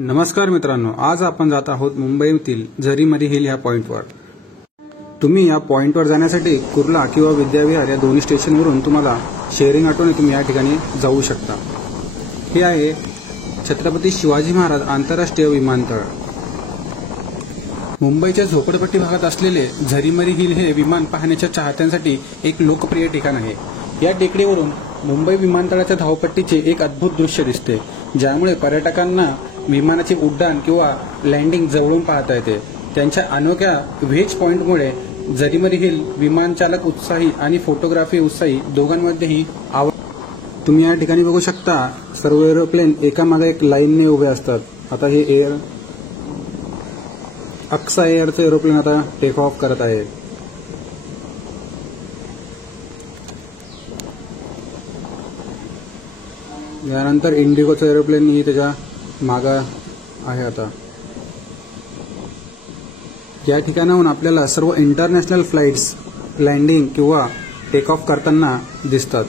नमस्कार मित्रांनो, आज आपण जात आहोत मुंबईतील झरीमरी हिल ह्या पॉइंटवर। तुम्ही या पॉइंटवर जाण्यासाठी कुर्ला किंवा विद्याविहार या दोन्ही स्टेशनवरून तुम्हाला शेअरिंग ऑटोने तुम्ही या ठिकाणी जाऊ शकता। हे आहे छत्रपती शिवाजी महाराज आंतरराष्ट्रीय विमानतळ। मुंबईच्या झोपडपट्टी भागात असलेले झरीमरी हिल हे विमान पाहण्याच्या चाहत्यांसाठी एक लोकप्रिय ठिकाण आहे। या टेकडीवरून मुंबई विमानतळाच्या धावपट्टीचे एक अद्भुत दृश्य दिसते, ज्यामुळे पर्यटकांना विमानाचे उड्डाण किंवा लँडिंग जवळून पाहता येते। त्यांच्या अनोख्या व्हेज पॉइंटमुळे झरीमरी हिल विमानचालक उत्साही आणि फोटोग्राफी उत्साही दोघांमध्येही तुम्ही या ठिकाणी बघू शकता, सर्व एरोप्लेन एकामागे एक लाईनने उभे असतात। आता हे अक्सा एअरचं एरोप्लेन आता टेक ऑफ करत आहे। यानंतर इंडिगोचं एरोप्लेन ही त्याच्या मागे आहे। आता या ठिकाणाहून आपल्याला सर्व इंटरनॅशनल फ्लाइट्स लँडिंग किंवा टेक ऑफ करताना दिसतात।